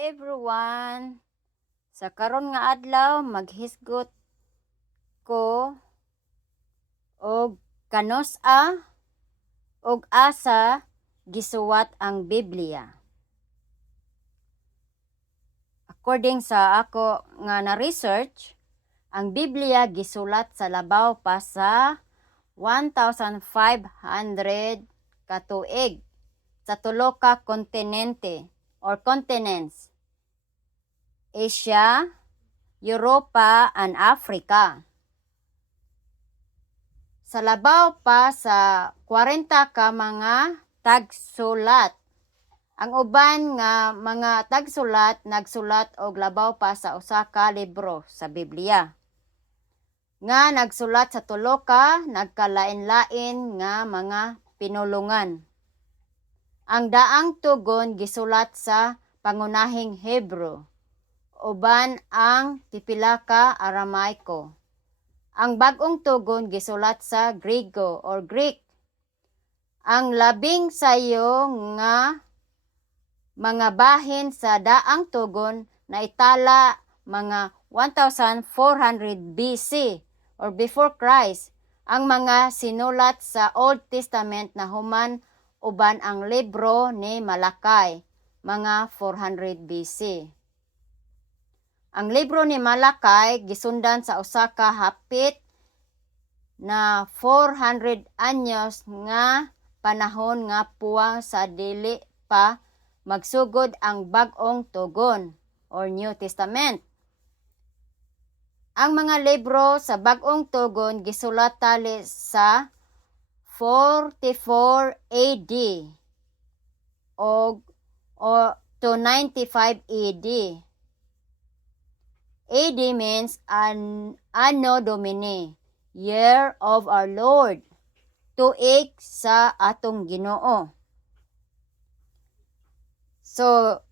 Hi everyone! Sa karon nga adlaw maghisgot ko og kanos-a og asa gisuwat ang Biblia. According sa ako nga na-research, ang Biblia gisulat sa labaw pa sa 1,500 ka tuig sa tulo ka kontinente or continents: Asia, Europa, and Africa. Sa labaw pa sa 40 ka mga tagsulat. Ang uban nga mga tagsulat nagsulat og labaw pa sa usa ka libro sa Biblia, nga nagsulat sa tulo ka nagkalain-lain nga mga pinulungan. Ang daang tugon gisulat sa pangunahing Hebrew, uban ang pipila ka Aramaiko. Ang bag-ong tugon gisulat sa Griego or Greek. Ang labing sayo nga mga bahin sa daang tugon na itala mga 1,400 BC or before Christ. Ang mga sinulat sa Old Testament na human uban ang libro ni Malakay, mga 400 BC. Ang libro ni Malakay gisundan sa usa ka hapit na 400 anyos nga panahon nga puwang sa dili pa magsugod ang bag-ong tugon or New Testament. Ang mga libro sa bag-ong tugon gisulat tali sa 44 AD o to 95 AD. AD means Anno Domini, Year of our Lord, tuig sa atong Ginoo. So,